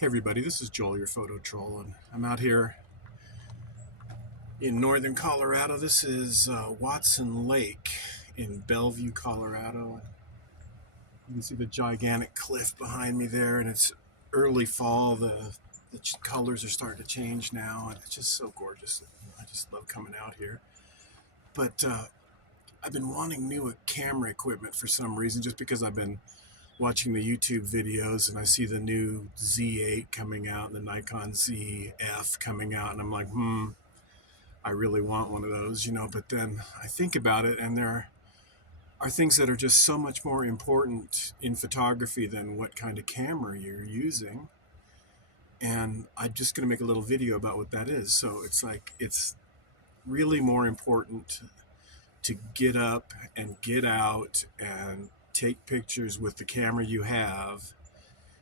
Hey everybody, this is Joel, your photo troll, and I'm out here in northern Colorado. This is Watson Lake in Bellevue, Colorado. You can see the gigantic cliff behind me there, and it's early fall. The colors are starting to change now, and it's just so gorgeous. I just love coming out here. But I've been wanting new camera equipment for some reason, just because I've been watching the YouTube videos and I see the new Z8 coming out and the Nikon ZF coming out, and I'm like, I really want one of those, but then I think about it, and there are things that are just so much more important in photography than what kind of camera you're using. And I'm just going to make a little video about what that is. So it's really more important to get up and get out and take pictures with the camera you have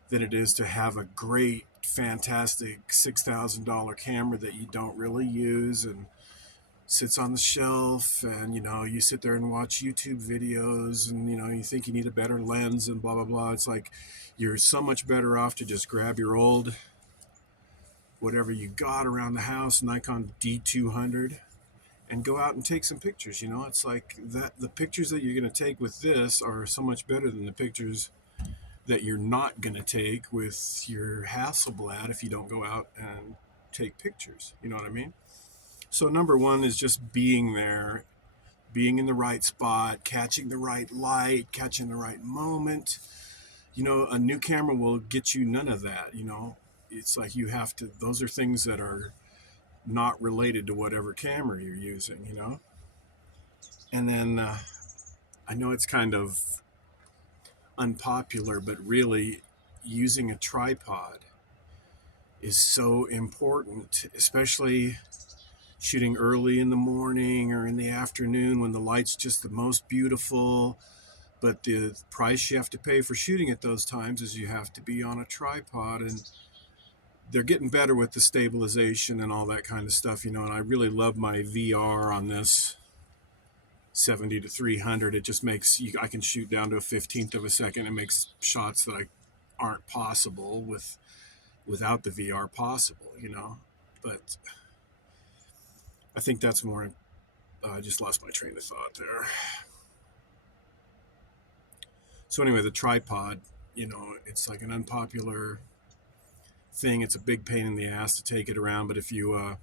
than it is to have a great, fantastic $6,000 camera that you don't really use and sits on the shelf, and you sit there and watch YouTube videos, and you think you need a better lens and blah blah blah. It's like you're so much better off to just grab your old whatever you got around the house, Nikon D200, and go out and take some pictures. It's like that the pictures that you're going to take with this are so much better than the pictures that you're not going to take with your Hasselblad if you don't go out and take pictures. You know what I mean? So number one is just being there, being in the right spot, catching the right light, catching the right moment. A new camera will get you none of that. It's like you have to, those are things that are not related to whatever camera you're using. And then I know it's kind of unpopular, but really using a tripod is so important, especially shooting early in the morning or in the afternoon when the light's just the most beautiful. But the price you have to pay for shooting at those times is you have to be on a tripod, and they're getting better with the stabilization and all that kind of stuff, and I really love my VR on this 70 to 300. It just makes I can shoot down to a 15th of a second. It makes shots that aren't possible without the VR possible, but I think that's more. I just lost my train of thought there. So anyway, the tripod, it's like an unpopular thing. It's a big pain in the ass to take it around, but if you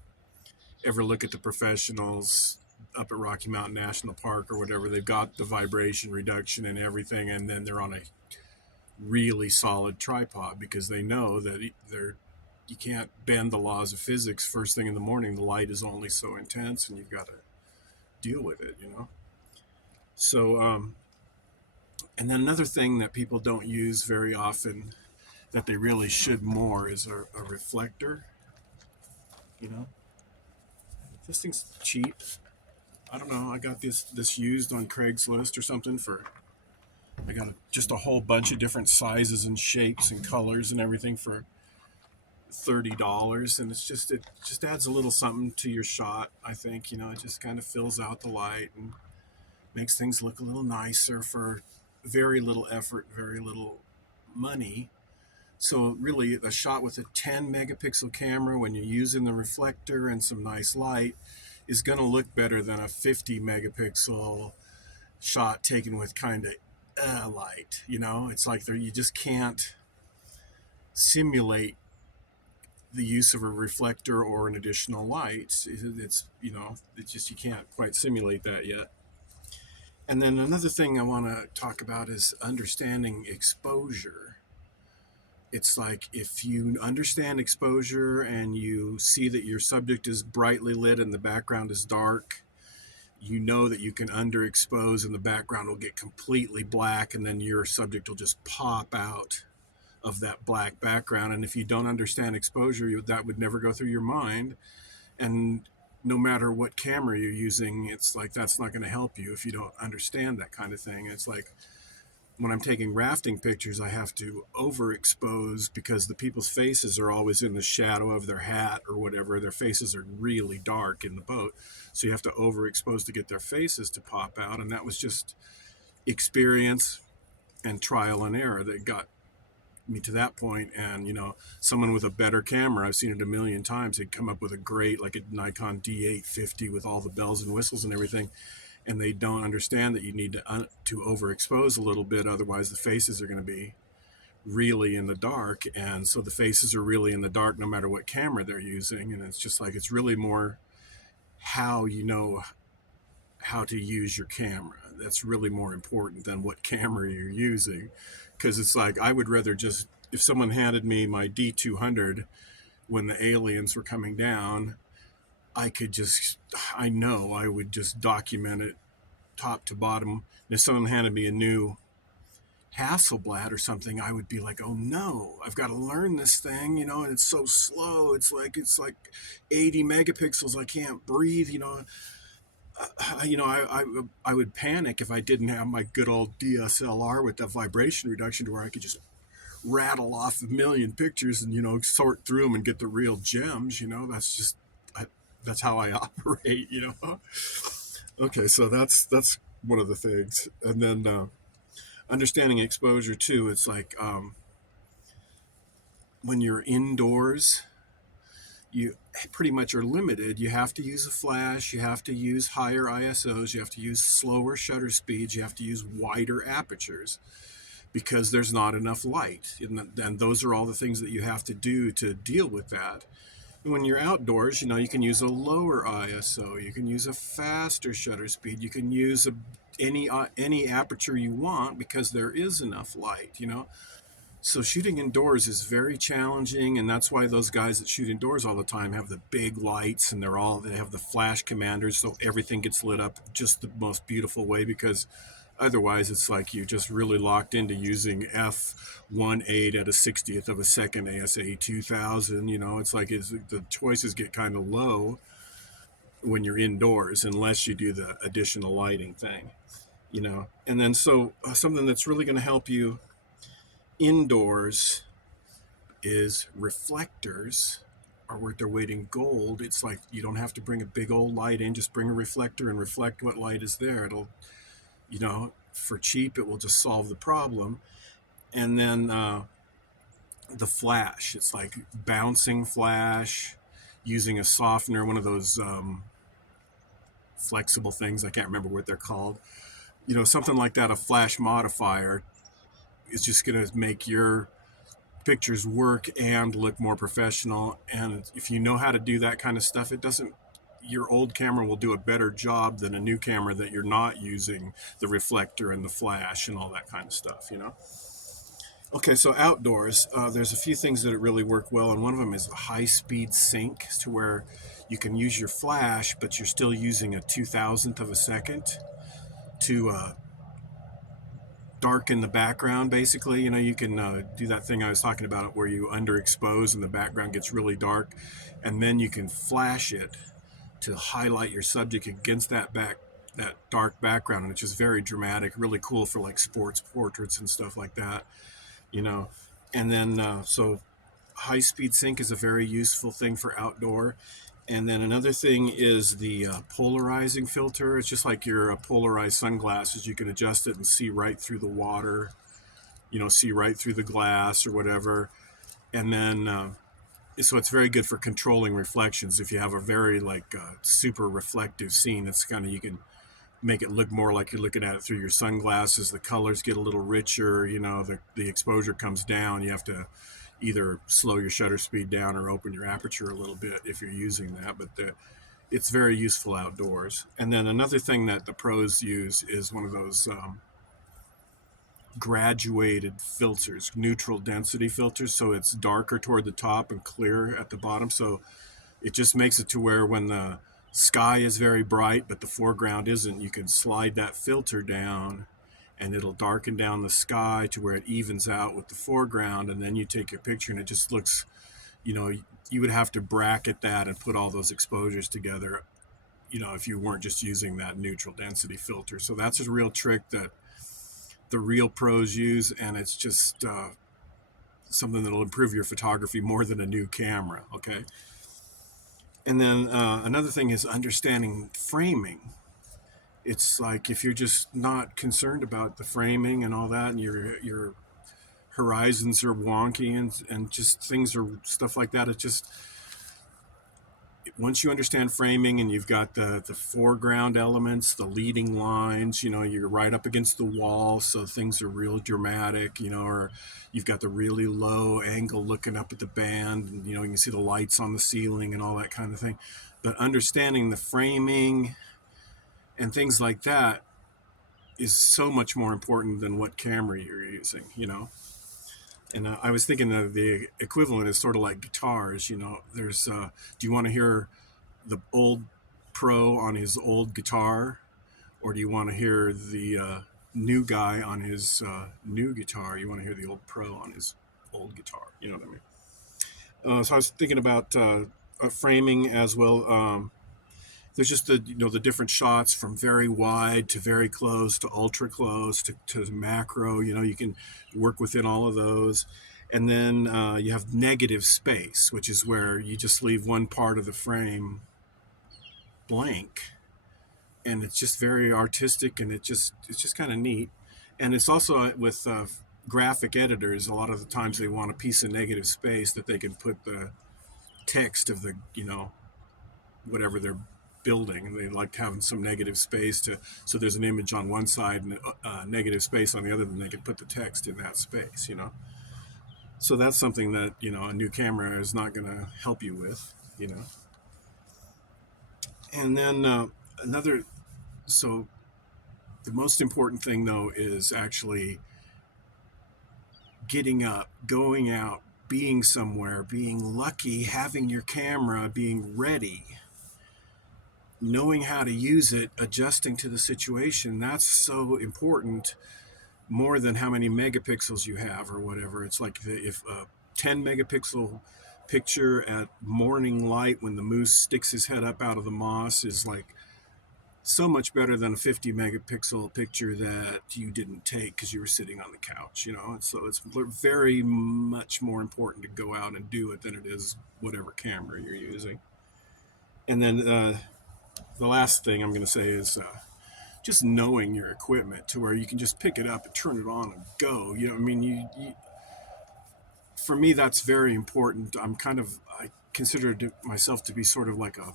ever look at the professionals up at Rocky Mountain National Park or whatever, they've got the vibration reduction and everything, and then they're on a really solid tripod because they know that you can't bend the laws of physics. First thing in the morning, the light is only so intense, and you've got to deal with it, So, and then another thing that people don't use very often that they really should more is a reflector. This thing's cheap. I don't know. I got this used on Craigslist or something I got just a whole bunch of different sizes and shapes and colors and everything for $30, and it just adds a little something to your shot. I think it just kind of fills out the light and makes things look a little nicer for very little effort, very little money. So really, a shot with a 10 megapixel camera, when you're using the reflector and some nice light, is going to look better than a 50 megapixel shot taken with kind of light. It's like you just can't simulate the use of a reflector or an additional light. It's just, you can't quite simulate that yet. And then another thing I want to talk about is understanding exposure. It's like if you understand exposure and you see that your subject is brightly lit and the background is dark, you know that you can underexpose and the background will get completely black, and then your subject will just pop out of that black background. And if you don't understand exposure, that would never go through your mind. And no matter what camera you're using, it's like that's not going to help you if you don't understand that kind of thing. It's like when I'm taking rafting pictures, I have to overexpose because the people's faces are always in the shadow of their hat or whatever. Their faces are really dark in the boat, so you have to overexpose to get their faces to pop out. And that was just experience and trial and error that got me to that point. And someone with a better camera, I've seen it a million times, they'd come up with a great, like a Nikon D850 with all the bells and whistles and everything, and they don't understand that you need to overexpose a little bit, otherwise the faces are going to be really in the dark. And so the faces are really in the dark no matter what camera they're using. And it's just like, it's really more how you know how to use your camera. That's really more important than what camera you're using. Because it's like, I would rather just, if someone handed me my D200 when the aliens were coming down, I could just, I know I would just document it top to bottom. And if someone handed me a new Hasselblad or something, I would be like, oh no, I've got to learn this thing, and it's so slow. It's like 80 megapixels. I can't breathe, I would panic if I didn't have my good old DSLR with the vibration reduction to where I could just rattle off a million pictures and sort through them and get the real gems. That's just that's how I operate. Okay, so that's one of the things. And then understanding exposure too. It's like when you're indoors, you pretty much are limited. You have to use a flash, you have to use higher ISOs, you have to use slower shutter speeds, you have to use wider apertures because there's not enough light. And those are all the things that you have to do to deal with that. And when you're outdoors, you can use a lower ISO, you can use a faster shutter speed, you can use any aperture you want because there is enough light. So shooting indoors is very challenging, and that's why those guys that shoot indoors all the time have the big lights, and they have the flash commanders, so everything gets lit up just the most beautiful way, because otherwise it's like you just really locked into using f1.8 at a 60th of a second ASA 2000. It's like the choices get kind of low when you're indoors unless you do the additional lighting thing. And then so something that's really going to help you indoors is reflectors are worth their weight in gold. It's like you don't have to bring a big old light in, just bring a reflector and reflect what light is there. It'll, for cheap, it will just solve the problem. And then the flash, it's like bouncing flash, using a softener, one of those flexible things, I can't remember what they're called. Something like that, a flash modifier is just going to make your pictures work and look more professional. And if you know how to do that kind of stuff, your old camera will do a better job than a new camera that you're not using the reflector and the flash and all that kind of stuff. Okay, so outdoors, there's a few things that really work well, and one of them is a high-speed sync, to where you can use your flash, but you're still using a 2,000th of a second to darken the background. Basically, you can do that thing I was talking about where you underexpose and the background gets really dark, and then you can flash it to highlight your subject against that dark background, and it's just very dramatic, really cool for like sports portraits and stuff like that. And then so high speed sync is a very useful thing for outdoor. And then another thing is the polarizing filter. It's just like your polarized sunglasses. You can adjust it and see right through the water, see right through the glass or whatever. And then, so it's very good for controlling reflections. If you have a very super reflective scene, it's you can make it look more like you're looking at it through your sunglasses. The colors get a little richer, the exposure comes down. You have to either slow your shutter speed down or open your aperture a little bit if you're using that, but it's very useful outdoors. And then another thing that the pros use is one of those graduated filters, neutral density filters, so it's darker toward the top and clearer at the bottom. So it just makes it to where when the sky is very bright but the foreground isn't, you can slide that filter down and it'll darken down the sky to where it evens out with the foreground, and then you take your picture and it just looks, you would have to bracket that and put all those exposures together, if you weren't just using that neutral density filter. So that's a real trick that the real pros use, and it's just something that'll improve your photography more than a new camera. Okay. And then another thing is understanding framing. It's like if you're just not concerned about the framing and all that, and you're horizons are wonky, and just things are stuff like that. It just, once you understand framing and you've got the foreground elements, the leading lines, you're right up against the wall, so things are real dramatic, or you've got the really low angle looking up at the band, and you can see the lights on the ceiling and all that kind of thing. But understanding the framing and things like that is so much more important than what camera you're using. And I was thinking of the equivalent is sort of like guitars. There's do you want to hear the old pro on his old guitar, or do you want to hear the new guy on his new guitar? You want to hear the old pro on his old guitar. You know what I mean? So I was thinking about framing as well. There's just the different shots from very wide to very close to ultra close to macro. You can work within all of those. And then you have negative space, which is where you just leave one part of the frame blank, and it's just very artistic, and it's just kind of neat. And it's also with graphic editors, a lot of the times they want a piece of negative space that they can put the text of the whatever they're building, and they like having some negative space so there's an image on one side and negative space on the other, then they can put the text in that space. So that's something that a new camera is not going to help you with. And then so the most important thing though is actually getting up, going out, being somewhere, being lucky, having your camera, being ready, knowing how to use it, adjusting to the situation. That's so important, more than how many megapixels you have or whatever. It's like if a 10 megapixel picture at morning light when the moose sticks his head up out of the moss is like so much better than a 50 megapixel picture that you didn't take because you were sitting on the couch. So it's very much more important to go out and do it than it is whatever camera you're using. And then the last thing I'm going to say is just knowing your equipment to where you can just pick it up and turn it on and go. I mean, for me, that's very important. I consider myself to be sort of like a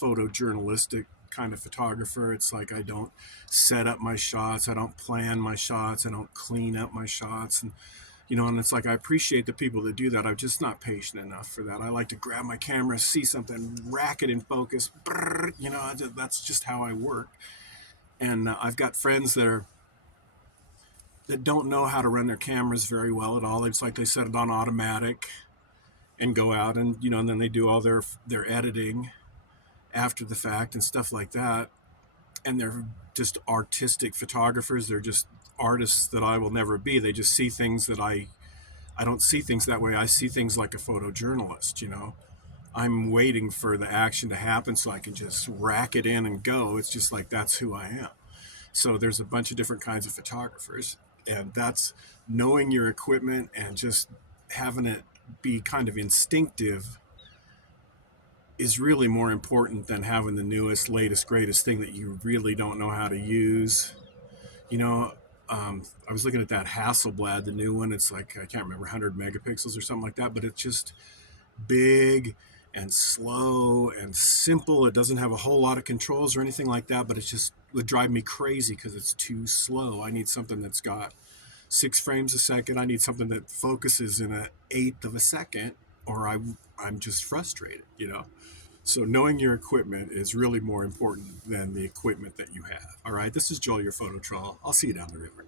photojournalistic kind of photographer. It's like I don't set up my shots, I don't plan my shots, I don't clean up my shots, and it's like I appreciate the people that do that. I'm just not patient enough for that. I like to grab my camera, see something, rack it in focus, that's just how I work. And I've got friends that don't know how to run their cameras very well at all. It's like they set it on automatic and go out and then they do all their editing after the fact and stuff like that. And they're just artistic photographers. They're just artists that I will never be. They just see things that I don't see things that way. I see things like a photojournalist. I'm waiting for the action to happen so I can just rack it in and go. It's just like that's who I am. So there's a bunch of different kinds of photographers, and that's knowing your equipment and just having it be kind of instinctive is really more important than having the newest, latest, greatest thing that you really don't know how to use. I was looking at that Hasselblad, the new one. It's like, I can't remember, 100 megapixels or something like that, but it's just big and slow and simple. It doesn't have a whole lot of controls or anything like that, but it just would drive me crazy because it's too slow. I need something that's got 6 frames a second. I need something that focuses in an eighth of a second, or I'm just frustrated. So knowing your equipment is really more important than the equipment that you have. All right, this is Joel, your photo troll. I'll see you down the river.